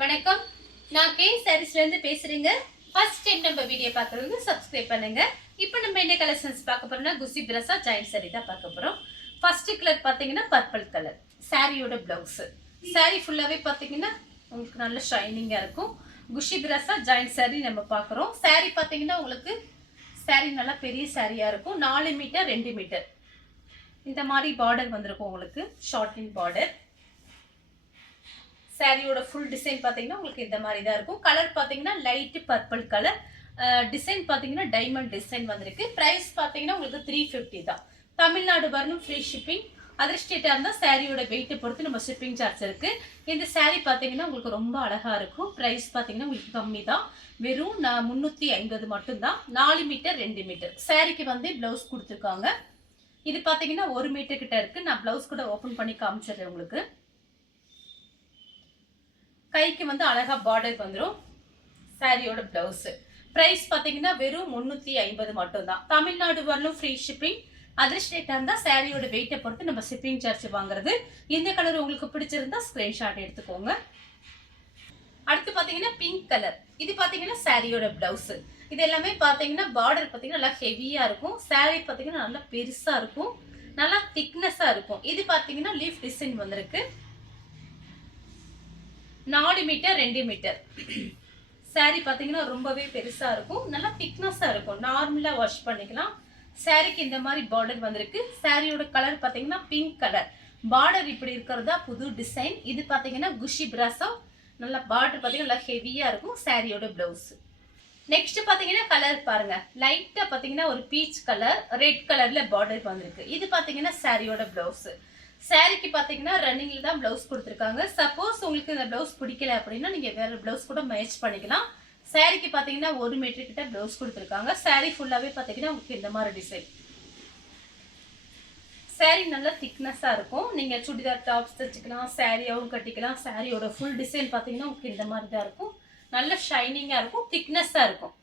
வணக்கம், நான் கே சாரீஸ்லேருந்து பேசுகிறேங்க. ஃபர்ஸ்ட் டைம் நம்ம வீடியோ பார்க்குறவங்க சப்ஸ்கிரைப் பண்ணுங்க. இப்போ நம்ம என்ன கலெக்ஷன்ஸ் பார்க்க போறோம்னா குஷி பிரசா ஜாயின் சாரி தான் பார்க்க போகிறோம். ஃபர்ஸ்ட் கலர் பார்த்தீங்கன்னா பர்பிள் கலர் சாரியோட பிளவுஸ். சாரி ஃபுல்லாகவே பார்த்தீங்கன்னா உங்களுக்கு நல்ல ஷைனிங்காக இருக்கும். குஷி பிரசா ஜாயின் சாரி நம்ம பார்க்குறோம். சாரி பார்த்தீங்கன்னா உங்களுக்கு சாரி நல்லா பெரிய சாரியாக இருக்கும். 4 மீட்டர் 2 மீட்டர் இந்த மாதிரி பார்டர் வந்திருக்கும் உங்களுக்கு, ஷார்ட்டின் பார்டர். சாரியோட ஃபுல் டிசைன் பார்த்தீங்கன்னா உங்களுக்கு இந்த மாதிரி தான் இருக்கும். கலர் பார்த்தீங்கன்னா லைட் பர்பிள் கலர். டிசைன் பார்த்தீங்கன்னா டைமண்ட் டிசைன் வந்திருக்கு. ப்ரைஸ் பார்த்தீங்கன்னா உங்களுக்கு 350 தான். தமிழ்நாடு வரணும், ஃப்ரீ ஷிப்பிங். அதர் ஸ்டேட்டாக இருந்தால் சாரியோட வெயிட்டை பொறுத்து நம்ம ஷிப்பிங் சார்ஜ் இருக்கு. இந்த சாரி பார்த்தீங்கன்னா உங்களுக்கு ரொம்ப அழகா இருக்கும். ப்ரைஸ் பார்த்தீங்கன்னா உங்களுக்கு கம்மி தான், வெறும் 350 மட்டும்தான். 4 மீட்டர் 2 மீட்டர் சாரிக்கு வந்து பிளவுஸ் கொடுத்துருக்காங்க. இது பார்த்தீங்கன்னா 1 மீட்டர் கிட்ட இருக்கு. நான் பிளவுஸ் கூட ஓப்பன் பண்ணி காமிச்சிடுறேன் உங்களுக்கு. கைக்கு வந்து அழகா பார்டர் வந்துடும். சாரியோட பிளவுஸ் பிரைஸ் பார்த்தீங்கன்னா வெறும் 350 மட்டும்தான். தமிழ்நாடு வரலும், ஃப்ரீ ஷிப்பிங். அதர் ஸ்டேட்டாக இருந்தால் சாரியோட வெயிட்டை பொறுத்து நம்ம ஷிப்பிங் சார்ஜ் வாங்குறது. இந்த கலர் உங்களுக்கு பிடிச்சிருந்தா ஸ்கிரீன்ஷாட் எடுத்துக்கோங்க. அடுத்து பார்த்தீங்கன்னா பிங்க் கலர். இது பார்த்தீங்கன்னா சாரியோட பிளவுஸ். இது எல்லாமே பார்த்தீங்கன்னா பார்டர் பார்த்தீங்கன்னா நல்லா ஹெவியாக இருக்கும். சாரி பார்த்தீங்கன்னா நல்லா பெருசாக இருக்கும், நல்லா திக்னஸாக இருக்கும். இது பார்த்தீங்கன்னா லீஃப் டிசைன் வந்திருக்கு. 4 மீட்டர் 2 மீட்டர் சாரி பார்த்தீங்கன்னா ரொம்பவே பெருசாக இருக்கும், நல்லா திக்னஸாக இருக்கும். நார்மலாக வாஷ் பண்ணிக்கலாம். சாரிக்கு இந்த மாதிரி பார்டர் வந்திருக்கு. சாரியோட கலர் பார்த்தீங்கன்னா பிங்க் கலர். பார்டர் இப்படி இருக்கிறதா புது டிசைன். இது பார்த்தீங்கன்னா குஷி பிரசா. நல்லா பார்டர் பார்த்தீங்கன்னா நல்லா ஹெவியாக இருக்கும். சாரியோட பிளவுஸ். நெக்ஸ்ட் பார்த்தீங்கன்னா கலர் பாருங்க, லைட்டாக பார்த்தீங்கன்னா ஒரு பீச் கலர், ரெட் கலர்ல பார்டர் வந்திருக்கு. இது பார்த்தீங்கன்னா சாரியோட பிளவுஸ். சாரிக்கு பார்த்தீங்கன்னா ரன்னிங்ல தான் பிளவுஸ் கொடுத்துருக்காங்க. சப்போஸ் உங்களுக்கு இந்த பிளவுஸ் பிடிக்கல அப்படின்னா நீங்க வேற பிளவுஸ் கூட மேட்ச் பண்ணிக்கலாம். சாரிக்கு பார்த்தீங்கன்னா 1 மீட்டர் கிட்ட பிளவுஸ் கொடுத்துருக்காங்க. சாரி ஃபுல்லாவே பார்த்தீங்கன்னா உங்களுக்கு இந்த மாதிரி டிசைன். சாரி நல்லா திக்னஸா இருக்கும். நீங்க சுடிதார் டாப்ஸ் தைச்சிக்கலாம், சாரியாவும் கட்டிக்கலாம். சாரியோட ஃபுல் டிசைன் பார்த்தீங்கன்னா உங்களுக்கு இந்த மாதிரி தான் இருக்கும். நல்ல ஷைனிங்கா இருக்கும், திக்னஸா இருக்கும்.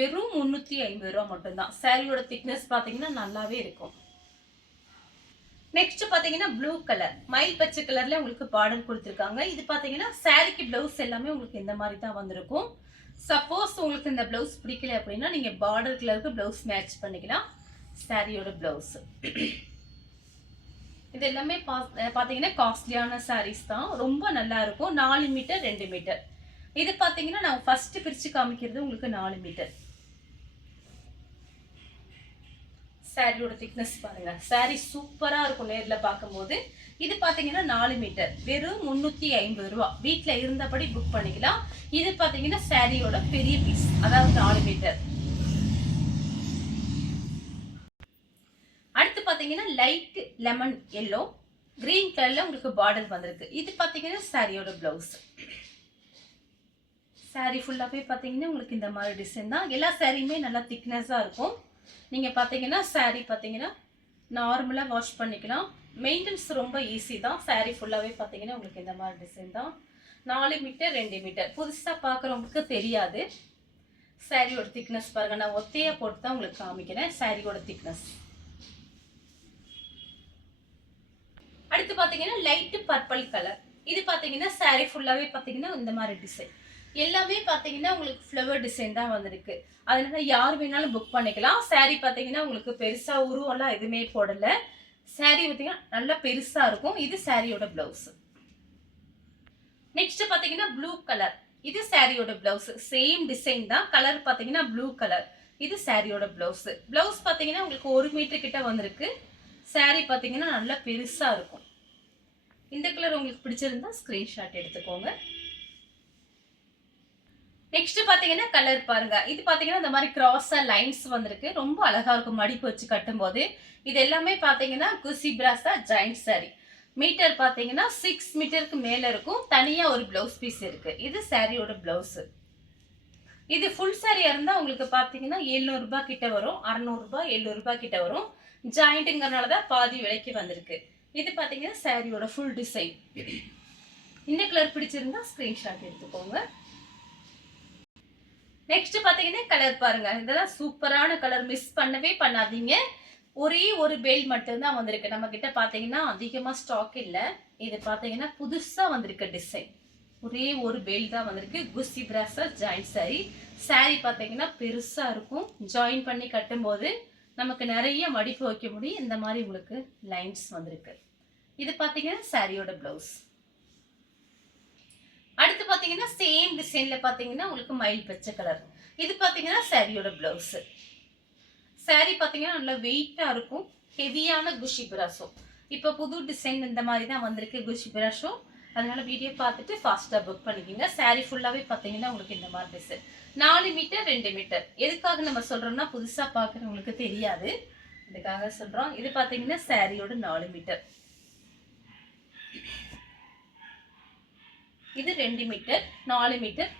வெறும் 350 ரூபா மட்டும்தான். சாரியோட திக்னஸ் பார்த்தீங்கன்னா நல்லாவே இருக்கும். நெக்ஸ்ட் பாத்தீங்கன்னா ப்ளூ கலர், மயில் பச்சை கலர்ல உங்களுக்கு பார்டர் கொடுத்துருக்காங்க. இது பாத்தீங்கன்னா சாரிக்கு பிளவுஸ் எல்லாமே உங்களுக்கு இந்த மாதிரி தான் வந்திருக்கும். சப்போஸ் உங்களுக்கு இந்த பிளவுஸ் பிடிக்கல அப்படின்னா நீங்க பார்டர் கலருக்கு பிளவுஸ் மேட்ச் பண்ணிக்கலாம். சாரியோட பிளவுஸ். இது எல்லாமே பாத்தீங்கன்னா காஸ்ட்லியான சாரீஸ் தான், ரொம்ப நல்லா இருக்கும். 4 மீட்டர் 2 மீட்டர். இது பாத்தீங்கன்னா நான் ஃபர்ஸ்ட் பிரிச்சு காமிக்கிறது உங்களுக்கு 4 மீட்டர். சாரியோட திக்னஸ் பாருங்க, சாரி சூப்பரா இருக்கும் நேர்ல பார்க்கும்போது. இது பாத்தீங்கன்னா 4 மீட்டர், வெறும் 350 ரூபா. வீட்டுல இருந்தபடி புக் பண்ணிக்கலாம். இது பாத்தீங்கன்னா சாரியோட பெரிய பீஸ், அதாவது 4 மீட்டர். அடுத்து பாத்தீங்கன்னா லைட் லெமன் எல்லோ, கிரீன் கலர்ல உங்களுக்கு பார்டர் வந்திருக்கு. இது பாத்தீங்கன்னா சாரியோட பிளவுஸ். சாரி ஃபுல்லாவே பாத்தீங்கன்னா உங்களுக்கு இந்த மாதிரி டிசைன் தான். எல்லா சாரியுமே நல்லா திக்னஸா இருக்கும். நீங்க பாத்தீங்கன்னா சாரி பாத்தீங்கன்னா நார்மலா வாஷ் பண்ணிக்கலாம். மெயின்டெனன்ஸ் ரொம்ப ஈஸி தான். சாரி ஃபுல்லாவே பாத்தீங்கன்னா உங்களுக்கு இந்த மாதிரி டிசைன் தான். 4 மீட்டர் 2 மீட்டர். புதுசா பாக்குறவங்களுக்கு தெரியாது. சாரியோட திக்னஸ் பாருங்க, நான் ஒத்தையா போட்டு தான் உங்களுக்கு காமிக்கிறேன் சாரியோட திக்னஸ். அடுத்து பாத்தீங்கன்னா லைட் பர்பிள் கலர். இது பாத்தீங்கன்னா சாரி ஃபுல்லாவே பாத்தீங்கன்னா இந்த மாதிரி டிசைன். எல்லாமே பாத்தீங்கன்னா உங்களுக்கு ஃப்ளவர் டிசைன் தான் வந்திருக்கு. அதனால யார் வேணாலும் புக் பண்ணிக்கலாம். சாரி பாத்தீங்கன்னா உங்களுக்கு பெருசா உருவம்லாம் எதுவுமே போடல. சாரி பாத்தீங்கன்னா நல்லா பெருசா இருக்கும். இது சாரியோட பிளவுஸ். நெக்ஸ்ட் பாத்தீங்கன்னா ப்ளூ கலர். இது சாரியோட பிளவுஸ். சேம் டிசைன் தான். கலர் பாத்தீங்கன்னா ப்ளூ கலர். இது சாரியோட பிளவுஸ். பிளவுஸ் பாத்தீங்கன்னா உங்களுக்கு 1 மீட்டர் கிட்ட வந்திருக்கு. சாரி பாத்தீங்கன்னா நல்லா பெருசா இருக்கும். இந்த கலர் உங்களுக்கு பிடிச்சிருந்தா ஸ்கிரீன்ஷாட் எடுத்துக்கோங்க. நெக்ஸ்ட் பாத்தீங்கன்னா கலர் பாருங்க. இது பாத்தீங்கன்னா இந்த மாதிரி கிராஸா லைன்ஸ் வந்திருக்கு. ரொம்ப அழகா இருக்கும் மடிப்பு வச்சு கட்டும் போது. இது எல்லாமே பாத்தீங்கன்னா குஷி பிரசா ஜாயிண்ட் சாரி. மீட்டர் பாத்தீங்கன்னா 6 மீட்டருக்கு மேல இருக்கும். தனியா ஒரு பிளவுஸ் பீஸ் இருக்கு. இது சாரியோட பிளவுஸ். இது ஃபுல் சாரியா இருந்தா உங்களுக்கு பாத்தீங்கன்னா 700 ரூபாய் கிட்ட வரும். 600 ரூபாய் 700 ரூபாய் கிட்ட வரும். ஜாயிண்ட்ங்கறனால தான் பாதி விலைக்கு வந்திருக்கு. இது பாத்தீங்கன்னா சாரியோட ஃபுல் டிசைன். இந்த கலர் பிடிச்சிருந்தா ஸ்கிரீன்ஷாட் எடுத்துக்கோங்க. நெக்ஸ்ட் பாத்தீங்கன்னா கலர் பாருங்க, இதெல்லாம் சூப்பரான கலர், மிஸ் பண்ணவே பண்ணாதீங்க. ஒரே ஒரு பெல் மட்டும் தான் வந்திருக்கு. நம்ம கிட்ட பாத்தீங்கன்னா அதிகமா ஸ்டாக் இல்ல. இது பாத்தீங்கன்னா புதுசா வந்திருக்க டிசைன். ஒரே ஒரு பெல்ட் தான் வந்திருக்கு. குஸ்ஸி பிராஸா ஜாயின் saree. saree பார்த்தீங்கன்னா பெருசா இருக்கும். ஜாயின் பண்ணி கட்டும்போது நமக்கு நிறைய மடிப்பு வைக்க முடியும். இந்த மாதிரி உங்களுக்கு லைன்ஸ் வந்திருக்கு. இது பார்த்தீங்கன்னா சாரியோட பிளவுஸ். அடுத்து பார்த்தீங்கன்னா சேம் டிசைன்ல பார்த்தீங்கன்னா உங்களுக்கு மயில் பச்சை கலர். இது பார்த்தீங்கன்னா சாரியோட பிளவுஸ். saree பார்த்தீங்கன்னா நல்லா வெயிட்டா இருக்கும். ஹெவியான குஷி பிராசோ. இப்போ புது டிசைன் இந்த மாதிரி தான் வந்திருக்கு குஷி பிராசோ. அதனால வீடியோ பார்த்துட்டு ஃபாஸ்டா புக் பண்ணிக்கோங்க. saree ஃபுல்லாவே பார்த்தீங்கன்னா உங்களுக்கு இந்த மாதிரி டிசைன் 4 மீட்டர் 2 மீட்டர். எதுக்காக நம்ம சொல்றோம்னா புதுசா பார்க்குறவங்களுக்கு தெரியாது, இதுக்காக சொல்றோம். இது பார்த்தீங்கன்னா சாரியோட 4 மீட்டர். இது 2 மீட்டர், 4 மீட்டர்,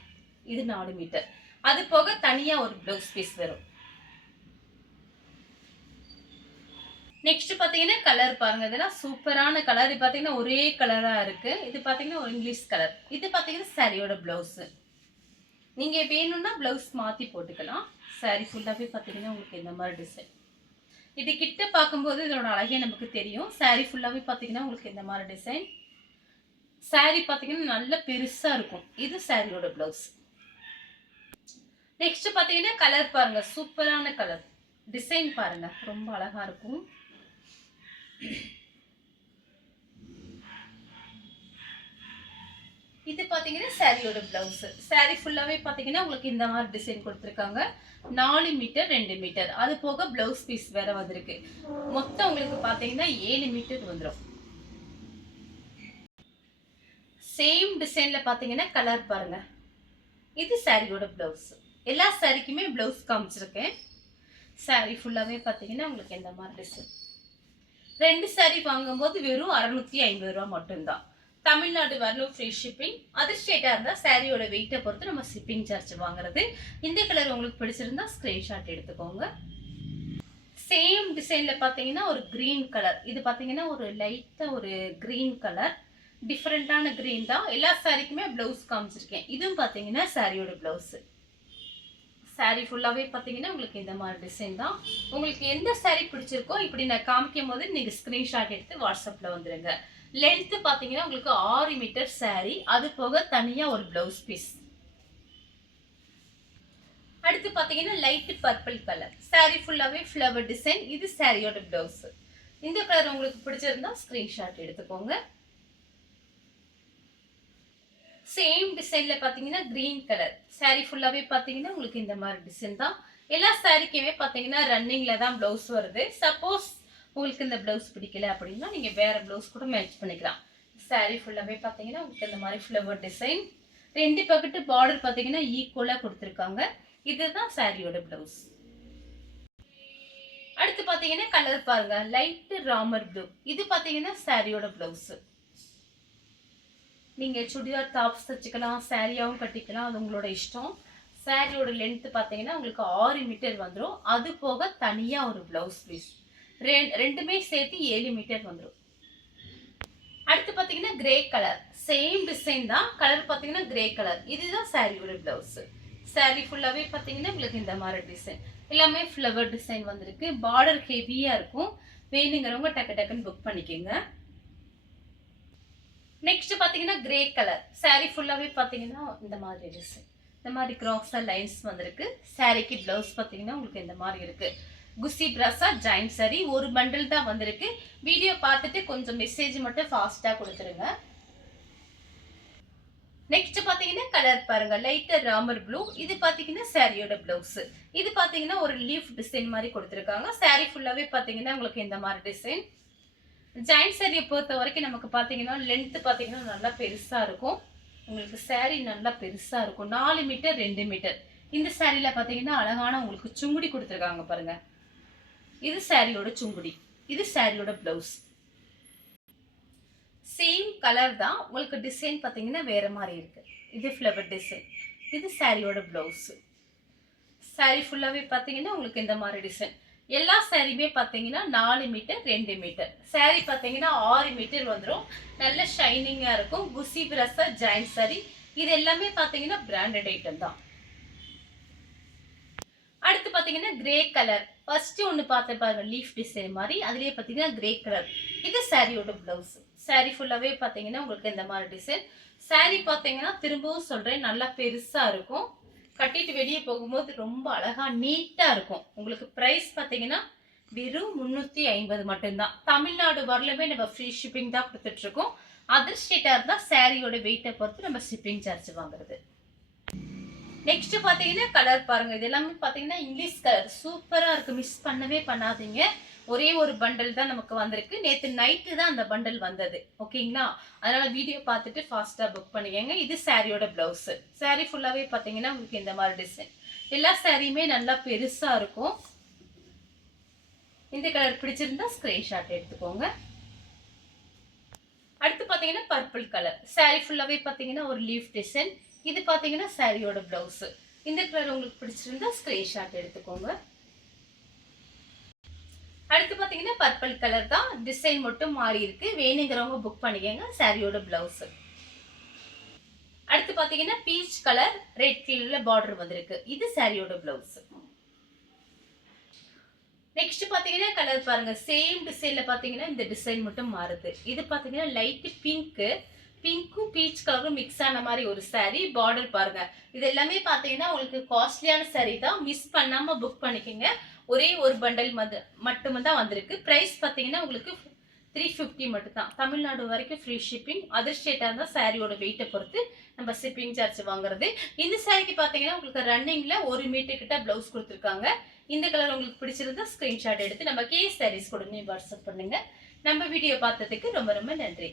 இது 4 மீட்டர். அது போக தனியா ஒரு ப்ளவுஸ் பீஸ் வரும். நெக்ஸ்ட் பாத்தீங்கன்னா கலர் பாருங்க. இதெல்லாம் சூப்பரான கலர். இது பாத்தீங்கன்னா ஒரே கலரா இருக்கு. இது பாத்தீங்கன்னா ஒரு இங்கிலீஷ் கலர். இது பாத்தீங்கன்னா சாரியோட பிளவுஸ். நீங்க வேணும்னா பிளவுஸ் மாத்தி போட்டுக்கலாம். saree ஃபுல்லாவே பாத்தீங்கன்னா உங்களுக்கு இந்த மாதிரி டிசைன். இது கிட்ட பார்க்கும்போது இதோட அழகே நமக்கு தெரியும். saree ஃபுல்லாவே பாத்தீங்கன்னா உங்களுக்கு இந்த மாதிரி டிசைன். saree பாத்தீங்கன்னா நல்ல பெருசா இருக்கும். இது சாரியோட பிளவுஸ். நெக்ஸ்ட் பாத்தீங்கன்னா கலர் பாருங்க. சூப்பரான கலர். டிசைன் பாருங்க, ரொம்ப அழகா இருக்கும். இது பாத்தீங்கன்னா சாரியோட பிளவுஸ். saree ஃபுல்லாவே பாத்தீங்கன்னா உங்களுக்கு இந்த மாதிரி டிசைன் கொடுத்திருக்காங்க. 4 மீட்டர் 2 மீட்டர். அது போக பிளவுஸ் பீஸ் வேற வந்திருக்கு. மொத்தம் உங்களுக்கு பாத்தீங்கன்னா 7 மீட்டர் வந்துரும். சேம் டிசைன்ல பாத்தீங்கன்னா கலர் பாருங்க. இது சாரியோட பிளவுஸ். எல்லா சாரிக்குமே பிளவுஸ் காமிச்சிருக்கேன். saree ஃபுல்லாவே பாத்தீங்கன்னா உங்களுக்கு இந்த மாதிரி டிசைன். 2 saree வாங்கும்போது வெறும் 650 ரூபாய் மட்டும்தான். தமிழ்நாடு வரலும் ஃப்ரீ ஷிப்பிங். அதர் ஸ்டேட்டா இருந்தா சாரியோட வெயிட்டை பொறுத்து நம்ம ஷிப்பிங் சார்ஜ் வாங்குறது. இந்த கலர் உங்களுக்கு பிடிச்சிருந்தா ஸ்கிரீன்ஷாட் எடுத்துக்கோங்க. சேம் டிசைன்ல பாத்தீங்கன்னா ஒரு கிரீன் கலர். இது பாத்தீங்கன்னா ஒரு லைட்டா ஒரு கிரீன் கலர். டிஃபரெண்டான கிரீன் தான். எல்லா சாரிக்குமே பிளவுஸ் காமிச்சிருக்கேன். இதுவும் பாத்தீங்கன்னா சாரியோட பிளவுஸ். saree ஃபுல்லாவே பாத்தீங்கன்னா உங்களுக்கு இந்த மாதிரி டிசைன் தான். உங்களுக்கு எந்த saree பிடிச்சிருக்கோ இப்படி நான் காமிக்கும் போது நீங்க ஸ்கிரீன்ஷாட் எடுத்து வாட்ஸ்அப்ல வந்துருங்க. லென்த் பாத்தீங்கன்னா உங்களுக்கு 6 மீட்டர் saree. அது போக தனியா ஒரு பிளவுஸ் பீஸ். அடுத்து பாத்தீங்கன்னா லைட் பர்பிள் கலர். saree ஃபுல்லாவே ஃப்ளவர் டிசைன். இது சாரியோட பிளவுஸ். இந்த கலர் உங்களுக்கு பிடிச்சிருந்தா ஸ்கிரீன்ஷாட் எடுத்துக்கோங்க. சேம் டிசைன்ல பாத்தீங்கன்னா கிரீன் கலர். saree ஃபுல்லாவே பாத்தீங்கன்னா உங்களுக்கு இந்த மாதிரி டிசைன் தான். எல்லா சாரிக்குமே பாத்தீங்கன்னா ரன்னிங்ல தான் பிளவுஸ் வருது. சப்போஸ் உங்களுக்கு இந்த பிளவுஸ் பிடிக்கல அப்படின்னா நீங்க வேற பிளவுஸ் கூட மேட்ச் பண்ணிக்கலாம். saree ஃபுல்லாவே பாத்தீங்கன்னா உங்களுக்கு இந்த மாதிரி ஃப்ளவர் டிசைன். 2 பக்கத்து பார்டர் பாத்தீங்கன்னா ஈக்குவலா கொடுத்திருக்காங்க. இதுதான் சாரியோட பிளவுஸ். அடுத்து பாத்தீங்கன்னா கலர் பாருங்க. Light Ramar blue. இது பாத்தீங்கன்னா சாரியோட பிளவுஸ். நீங்க சுடிதார் டாப்ஸ் தச்சுக்கலாம், சாரியாவும் கட்டிக்கலாம். அது உங்களோட இஷ்டம். சாரியோட லென்த் பாத்தீங்கன்னா உங்களுக்கு 6 மீட்டர் வந்துடும். அது போக தனியா ஒரு பிளவுஸ் பீஸ். ரெண்டுமே சேர்த்து 7 மீட்டர் வந்துடும். அடுத்து பாத்தீங்கன்னா கிரே கலர். சேம் டிசைன் தான். கலர் பாத்தீங்கன்னா கிரே கலர். இதுதான் சாரியோட பிளவுஸ். saree ஃபுல்லாவே பாத்தீங்கன்னா உங்களுக்கு இந்த மாதிரி டிசைன். எல்லாமே ஃப்ளவர் டிசைன் வந்திருக்கு. பார்டர் ஹெவியா இருக்கும். வேணுங்கிறவங்க டக்கு டக்குன்னு புக் பண்ணிக்கோங்க. நெக்ஸ்ட் பாத்தீங்கன்னா கிரே கலர். saree ஃபுல்லாவே பாத்தீங்கன்னா இந்த மாதிரி டிசைன். இந்த மாதிரி கிராஸா லைன்ஸ் வந்திருக்கு. சாரிக்கு பிளவுஸ் பாத்தீங்கன்னா உங்களுக்கு இந்த மாதிரி இருக்கு. குஸ்ஸி பிராஸா ஜாயின் saree. ஒரு பண்டில் தான் வந்திருக்கு. வீடியோ பார்த்துட்டு கொஞ்சம் மெசேஜ் மட்டும் ஃபாஸ்டா கொடுத்துருங்க. நெக்ஸ்ட் பாத்தீங்கன்னா கலர் பாருங்க. Lighter Ramar blue. இது பாத்தீங்கன்னா சாரியோட பிளவுஸ். இது பாத்தீங்கன்னா ஒரு லீஃப் டிசைன் மாதிரி கொடுத்திருக்காங்க. saree ஃபுல்லாவே பாத்தீங்கன்னா உங்களுக்கு இந்த மாதிரி டிசைன். ஜாயின் சாரியை பொறுத்த வரைக்கும் நமக்கு பாத்தீங்கன்னா லென்த் பாத்தீங்கன்னா நல்லா பெருசா இருக்கும். உங்களுக்கு saree நல்லா பெருசா இருக்கும். 4 மீட்டர் 2 மீட்டர். இந்த சாரியில பாத்தீங்கன்னா அழகான உங்களுக்கு சுங்குடி கொடுத்திருக்காங்க பாருங்க. இது சாரியோட சுங்குடி. இது சாரியோட பிளவுஸ். சேம் கலர் தான். உங்களுக்கு டிசைன் பாத்தீங்கன்னா வேற மாதிரி இருக்கு. இது ஃப்ளவர் டிசைன். இது சாரியோட பிளவுஸ். saree ஃபுல்லாவே பாத்தீங்கன்னா உங்களுக்கு இந்த மாதிரி டிசைன். எல்லா சாரியுமே பாத்தீங்கன்னா 4 மீட்டர் 2 மீட்டர். saree பாத்தீங்கன்னா 6 மீட்டர் வந்துடும். நல்ல ஷைனிங்கா இருக்கும். குஸ்ஸி பிராஸா ஜாயின் saree. இது எல்லாமே பாத்தீங்கன்னா பிராண்டட் ஐட்டம் தான். அடுத்து பாத்தீங்கன்னா கிரே கலர். ஃபர்ஸ்ட் ஒன்னு பார்த்த பாருங்க லீஃப் டிசைன் மாதிரி. அதுலயே பாத்தீங்கன்னா கிரே கலர். இது சாரியோட பிளவுஸ். சாரி ஃபுல்லாவே பாத்தீங்கன்னா உங்களுக்கு இந்த மாதிரி டிசைன். சாரி பாத்தீங்கன்னா திரும்பவும் சொல்றேன் நல்லா பெருசா இருக்கும். கட்டிட்டு வெளியே போகும்போது ரொம்ப அழகா நீட்டா இருக்கும். உங்களுக்கு பிரைஸ் பாத்தீங்கன்னா வெறும் 350 மட்டும்தான். தமிழ்நாடு வரலுமே நம்ம ஃப்ரீ ஷிப்பிங் தான் கொடுத்துட்டு இருக்கோம். அதர் ஸ்டேட்டா இருந்தா சாரியோட வெயிட்டை பொறுத்து நம்ம ஷிப்பிங் சார்ஜ் வாங்குறது. நெக்ஸ்ட் பாத்தீங்கன்னா கலர் பாருங்க. இது எல்லாமே பாத்தீங்கன்னா இங்கிலீஷ் கலர் சூப்பரா இருக்கு. மிஸ் பண்ணவே பண்ணாதீங்க. ஒரே ஒரு பண்டல் தான் நமக்கு வந்திருக்கு. நேத்து நைட்டு தான் அந்த பண்டல் வந்தது. ஓகேங்களா? அதனால வீடியோ பார்த்துட்டு ஃபாஸ்டா புக் பண்ணிக்கங்க. இது சாரியோட பிளவுஸ். சாரி ஃபுல்லாவே பாத்தீங்கன்னா உங்களுக்கு இந்த மாதிரி டிசைன். எல்லா சாரியுமே நல்லா பெருசா இருக்கும். இந்த கலர் பிடிச்சிருந்தா ஸ்கிரீன்ஷாட் எடுத்துக்கோங்க. அடுத்து பாத்தீங்கன்னா பர்பிள் கலர். சாரி ஃபுல்லாவே பாத்தீங்கன்னா ஒரு லீஃப் டிசைன். இது பாத்தீங்கன்னா சாரியோட பிளவுஸ். இந்த கலர் உங்களுக்கு பிடிச்சிருந்தா ஸ்கிரீன்ஷாட் எடுத்துக்கோங்க. அடுத்து பாத்தீங்கன்னா பர்பிள் கலர் தான். டிசைன் மட்டும் மாறி இருக்கு. வேணுங்கிறவங்க புக் பண்ணிக்கங்க. சாரியோட பிளவுஸ். அடுத்து பாத்தீங்கன்னா பீச் கலர் ரெட் கலர்ல பார்டர் வந்திருக்கு. இது சாரியோட பிளவுஸ். நெக்ஸ்ட் பாத்தீங்கன்னா கலர் பாருங்க. சேம் டிசைன்ல பாத்தீங்கன்னா இந்த டிசைன் மட்டும் மாறுது. இது பாத்தீங்கன்னா லைட் பிங்க். பிங்க்கும் பீச் கலரும் மிக்ஸ் ஆன மாதிரி ஒரு சாரி. பார்டர் பாருங்க. இது எல்லாமே பாத்தீங்கன்னா உங்களுக்கு காஸ்ட்லியான சாரி தான். மிஸ் பண்ணாம புக் பண்ணிக்கங்க. ஒரே ஒரு பண்டல் மட்டும் தான் வந்திருக்கு. பிரைஸ் பாத்தீங்கன்னா உங்களுக்கு 350 மட்டும் தான். தமிழ்நாடு வரைக்கும் ஃப்ரீ ஷிப்பிங். அதர் ஸ்டேட்டா இருந்தா சாரியோட வெயிட்டை பொறுத்து நம்ம ஷிப்பிங் சார்ஜ் வாங்குறது. இந்த சாரிக்கு பாத்தீங்கன்னா உங்களுக்கு ரன்னிங்ல 1 மீட்டர் கிட்ட பிளவுஸ் கொடுத்துருக்காங்க. இந்த கலர் உங்களுக்கு பிடிச்சிருந்தா ஸ்கிரீன்ஷாட் எடுத்து நம்ம கேஸ் சாரீஸ் கூட வாட்ஸ்அப் பண்ணுங்க. நம்ம வீடியோ பார்த்ததுக்கு ரொம்ப ரொம்ப நன்றி.